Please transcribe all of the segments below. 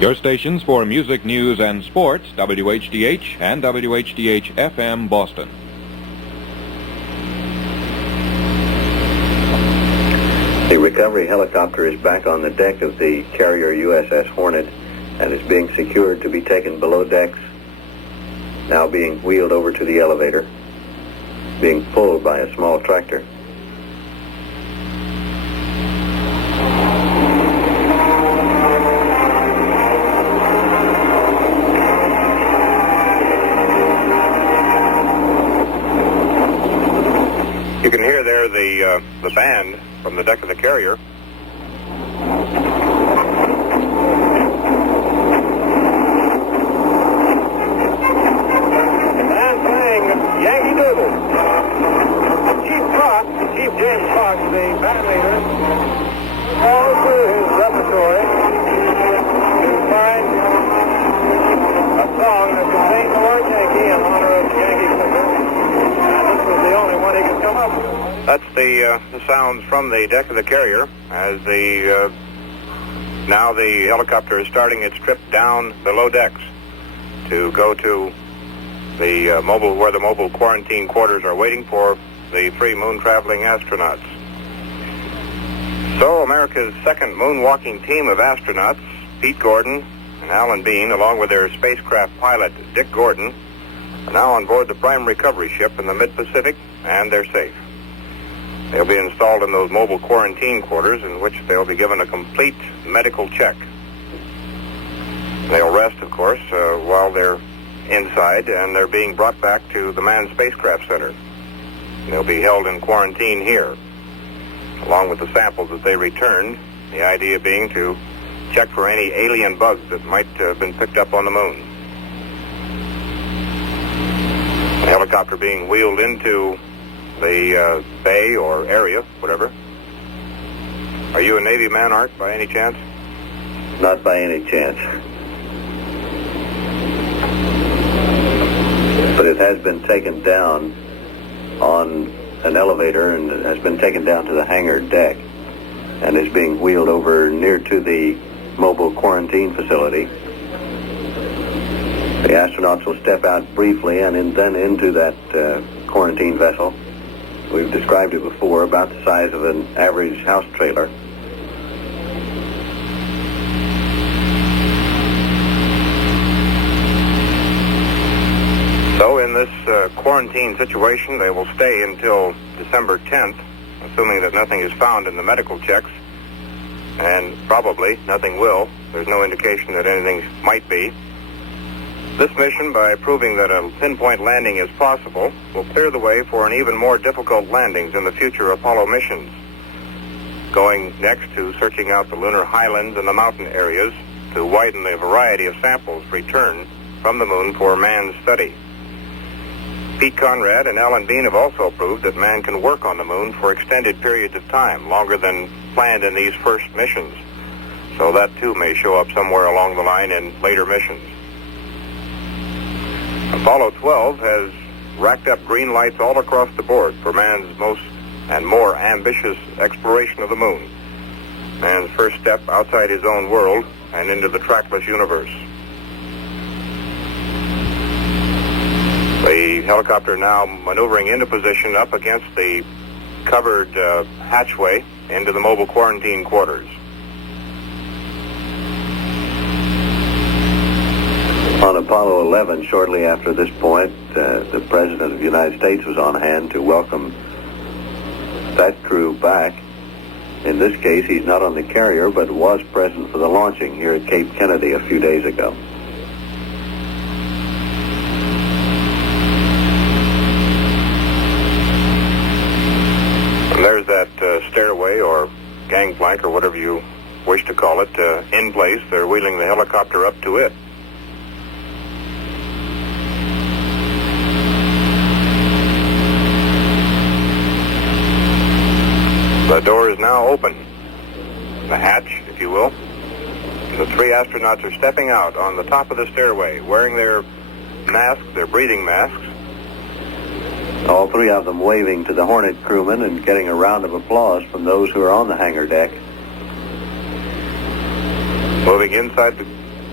Your stations for music, news, and sports, WHDH and WHDH-FM Boston. The recovery helicopter is back on the deck of the carrier USS Hornet and is being secured to be taken below decks, now being wheeled over to the elevator, being pulled by a small tractor. You can hear there the band from the deck of the carrier. Band playing Yankee Doodle. Chief James Fox, the band leader, all through his repertoire to find a song that contains the word Yankee in honor of Yankee Doodle. This was the only one he could come up with. That's the sounds from the deck of the carrier as now the helicopter is starting its trip down below decks to go to the where the mobile quarantine quarters are waiting for the 3 moon-traveling astronauts. So America's second moonwalking team of astronauts, Pete Gordon and Alan Bean, along with their spacecraft pilot, Dick Gordon, are now on board the prime recovery ship in the mid-Pacific, and they're safe. They'll be installed in those mobile quarantine quarters in which they'll be given a complete medical check. They'll rest, of course, while they're inside, and they're being brought back to the Manned Spacecraft Center. They'll be held in quarantine here, along with the samples that they returned, the idea being to check for any alien bugs that might have been picked up on the moon. The helicopter being wheeled into the bay or area, whatever. Are you a Navy man, Art, by any chance? Not by any chance. But it has been taken down on an elevator and has been taken down to the hangar deck and is being wheeled over near to the mobile quarantine facility. The astronauts will step out briefly and then into that quarantine vessel. We've described it before, about the size of an average house trailer. So in this quarantine situation, they will stay until December 10th, assuming that nothing is found in the medical checks, and probably nothing will. There's no indication that anything might be. This mission, by proving that a pinpoint landing is possible, will clear the way for an even more difficult landings in the future Apollo missions, going next to searching out the lunar highlands and the mountain areas to widen the variety of samples returned from the moon for man's study. Pete Conrad and Alan Bean have also proved that man can work on the moon for extended periods of time, longer than planned in these first missions. So that too may show up somewhere along the line in later missions. Apollo 12 has racked up green lights all across the board for man's most and more ambitious exploration of the moon. Man's first step outside his own world and into the trackless universe. The helicopter now maneuvering into position up against the covered hatchway into the mobile quarantine quarters. On Apollo 11, shortly after this point, the President of the United States was on hand to welcome that crew back. In this case, he's not on the carrier, but was present for the launching here at Cape Kennedy a few days ago. And there's that stairway or gangplank or whatever you wish to call it in place. They're wheeling the helicopter up to it. The door is now open, the hatch, if you will. The 3 astronauts are stepping out on the top of the stairway, wearing their masks, their breathing masks. All 3 of them waving to the Hornet crewmen and getting a round of applause from those who are on the hangar deck. Moving inside the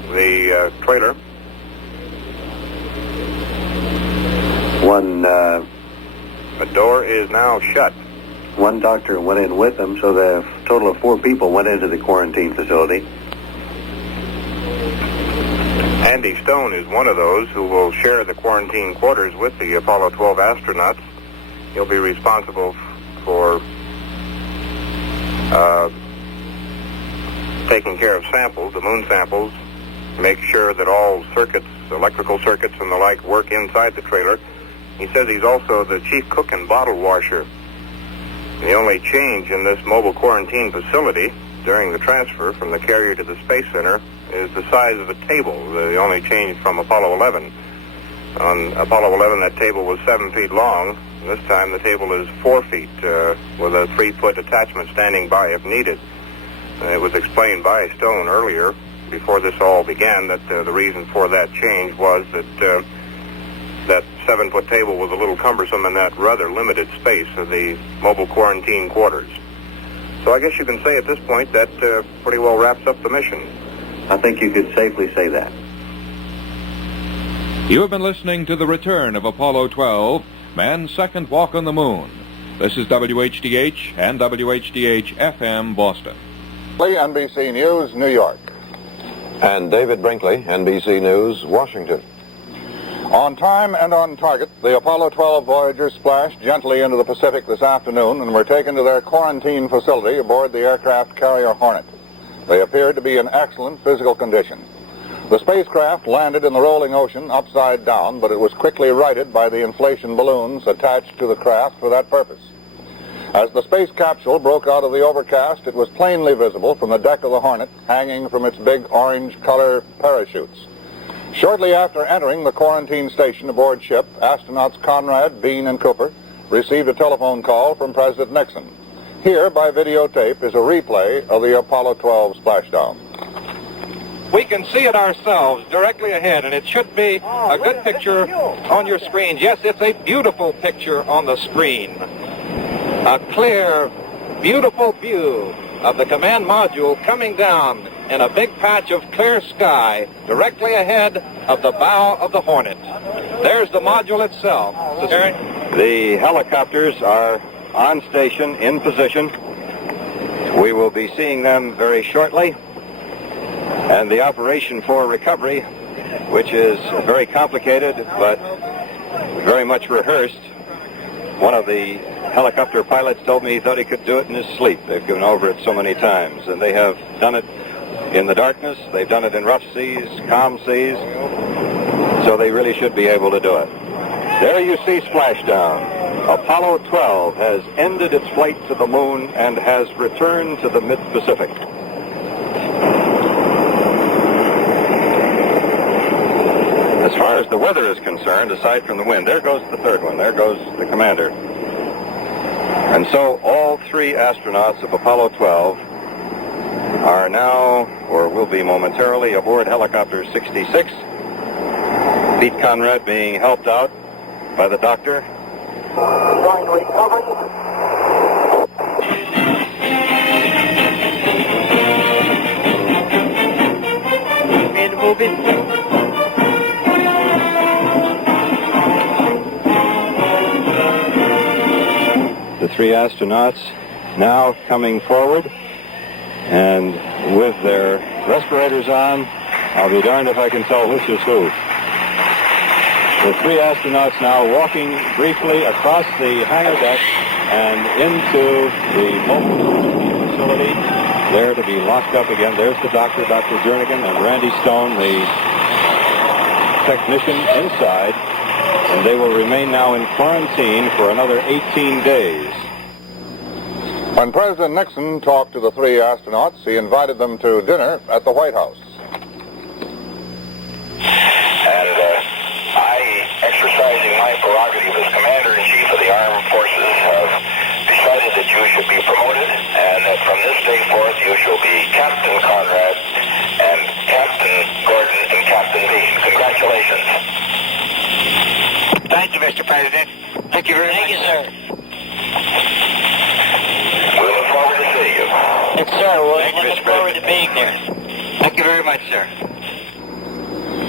the trailer. The door is now shut. One doctor went in with them, so the total of 4 people went into the quarantine facility. Andy Stone is one of those who will share the quarantine quarters with the Apollo 12 astronauts. He'll be responsible for taking care of samples, the moon samples, make sure that all circuits, electrical circuits and the like, work inside the trailer. He says he's also the chief cook and bottle washer. The only change in this mobile quarantine facility during the transfer from the carrier to the Space Center is the size of the table, the only change from Apollo 11. On Apollo 11, that table was 7 feet long. This time, the table is 4 feet with a 3-foot attachment standing by if needed. It was explained by Stone earlier, before this all began, that the reason for that change was that that 7-foot table was a little cumbersome in that rather limited space of the mobile quarantine quarters. So I guess you can say at this point that pretty well wraps up the mission. I think you could safely say that. You have been listening to the return of Apollo 12, man's second walk on the moon. This is WHDH and WHDH-FM, Boston. NBC News, New York. And David Brinkley, NBC News, Washington. On time and on target, the Apollo 12 Voyagers splashed gently into the Pacific this afternoon and were taken to their quarantine facility aboard the aircraft carrier Hornet. They appeared to be in excellent physical condition. The spacecraft landed in the rolling ocean upside down, but it was quickly righted by the inflation balloons attached to the craft for that purpose. As the space capsule broke out of the overcast, it was plainly visible from the deck of the Hornet, hanging from its big orange color parachutes. Shortly after entering the quarantine station aboard ship, astronauts Conrad, Bean, and Cooper received a telephone call from President Nixon. Here, by videotape, is a replay of the Apollo 12 splashdown. We can see it ourselves directly ahead, and it should be a good picture on your screens. Yes, it's a beautiful picture on the screen. A clear, beautiful view of the command module coming down in a big patch of clear sky directly ahead of the bow of the Hornet. There's the module itself. The helicopters are on station, in position. We will be seeing them very shortly. And the operation for recovery, which is very complicated but very much rehearsed. One of the helicopter pilots told me he thought he could do it in his sleep. They've gone over it so many times, and they have done it in the darkness. They've done it in rough seas, calm seas, so they really should be able to do it. There you see splashdown. Apollo 12 has ended its flight to the moon and has returned to the mid-Pacific. As far as the weather is concerned, aside from the wind, there goes the third one. There goes the commander. And so all 3 astronauts of Apollo 12 are now, or will be momentarily, aboard helicopter 66. Pete Conrad being helped out by the doctor. Jointly covered. Moving. The 3 astronauts now coming forward, and with their respirators on, I'll be darned if I can tell which is who. The 3 astronauts now walking briefly across the hangar deck and into the mobile facility, there to be locked up again. There's the doctor, Dr. Jernigan, and Randy Stone, the technician, inside. And they will remain now in quarantine for another 18 days. When President Nixon talked to the 3 astronauts, he invited them to dinner at the White House. And I, exercising my prerogative as Commander-in-Chief of the Armed Forces, have decided that you should be promoted, and that from this day forth you shall be Captain Conrad and Captain Gordon and Captain Bean. Congratulations. Thank you, Mr. President. Thank you very much. Thank you, sir. We look forward to seeing you. Yes, sir. We'll look forward to being there. Thank you very much, sir.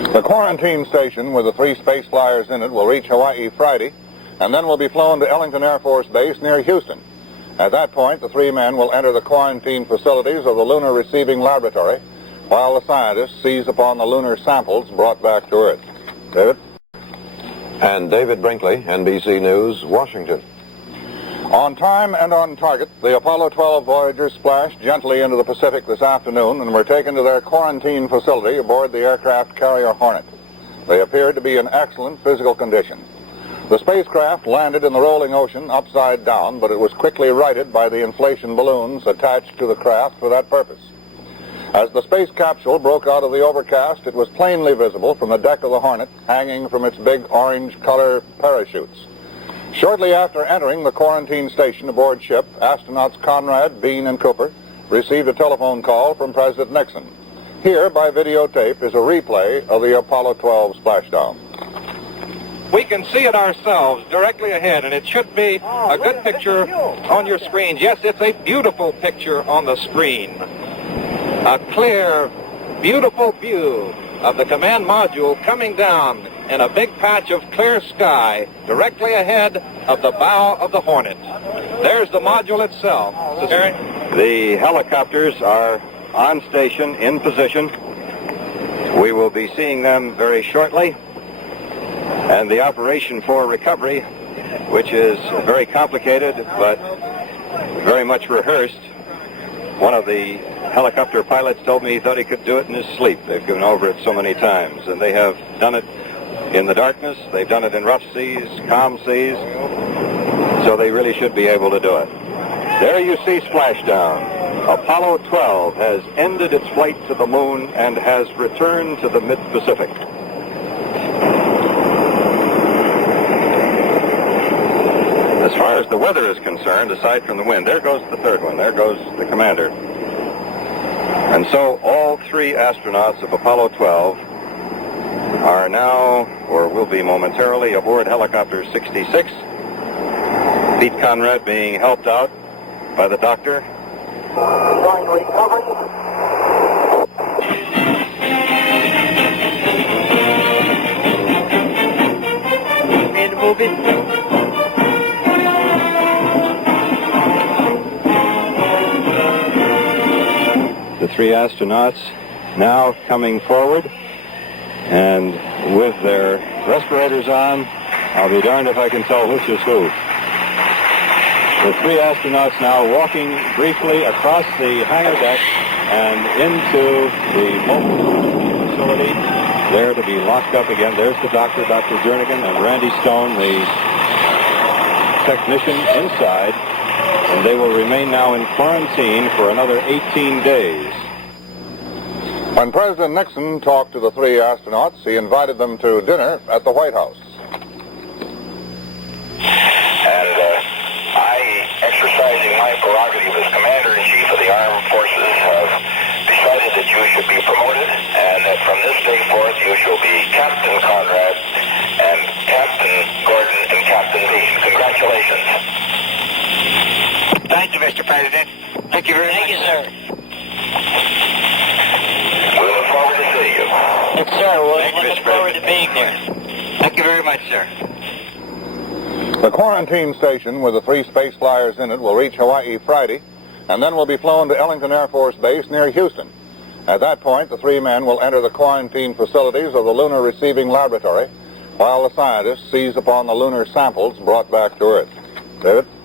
The quarantine station with the 3 space flyers in it will reach Hawaii Friday, and then will be flown to Ellington Air Force Base near Houston. At that point, the 3 men will enter the quarantine facilities of the Lunar Receiving Laboratory, while the scientists seize upon the lunar samples brought back to Earth. David? And David Brinkley, NBC News, Washington. On time and on target, the Apollo 12 Voyagers splashed gently into the Pacific this afternoon and were taken to their quarantine facility aboard the aircraft carrier Hornet. They appeared to be in excellent physical condition. The spacecraft landed in the rolling ocean upside down, but it was quickly righted by the inflation balloons attached to the craft for that purpose. As the space capsule broke out of the overcast, it was plainly visible from the deck of the Hornet, hanging from its big orange color parachutes. Shortly after entering the quarantine station aboard ship, astronauts Conrad, Bean, and Cooper received a telephone call from President Nixon. Here, by videotape, is a replay of the Apollo 12 splashdown. We can see it ourselves directly ahead, and it should be a good picture on your screens. Yes, it's a beautiful picture on the screen. A clear, beautiful view of the command module coming down in a big patch of clear sky directly ahead of the bow of the Hornet. There's the module itself. The helicopters are on station, in position. We will be seeing them very shortly. And the operation for recovery, which is very complicated but very much rehearsed. One of the helicopter pilots told me he thought he could do it in his sleep. They've gone over it so many times, and they have done it in the darkness. They've done it in rough seas, calm seas, so they really should be able to do it. There you see splashdown. Apollo 12 has ended its flight to the moon and has returned to the mid-Pacific. As far as the weather is concerned, aside from the wind, there goes the third one. There goes the commander. And so all 3 astronauts of Apollo 12 are now, or will be momentarily, aboard helicopter 66. Pete Conrad being helped out by the doctor. Going to recovery. And moving. The 3 astronauts now coming forward, and with their respirators on, I'll be darned if I can tell which is who. The 3 astronauts now walking briefly across the hangar deck and into the mobile facility, there to be locked up again. There's the doctor, Dr. Jernigan, and Randy Stone, the technician, inside. And they will remain now in quarantine for another 18 days. When President Nixon talked to the 3 astronauts, he invited them to dinner at the White House. And I, exercising my prerogative as Commander-in-Chief of the Armed Forces, have decided that you should be promoted, and that from this day forth you shall be Captain Conrad and Captain Gordon and Captain Bean. Congratulations. Thank you, Mr. President. Thank you very much. Thank you, sir. We look forward to seeing you. Yes, sir. We'll look forward to being there. Thank you very much, sir. The quarantine station with the 3 space flyers in it will reach Hawaii Friday, and then will be flown to Ellington Air Force Base near Houston. At that point, the 3 men will enter the quarantine facilities of the Lunar Receiving Laboratory, while the scientists seize upon the lunar samples brought back to Earth. David?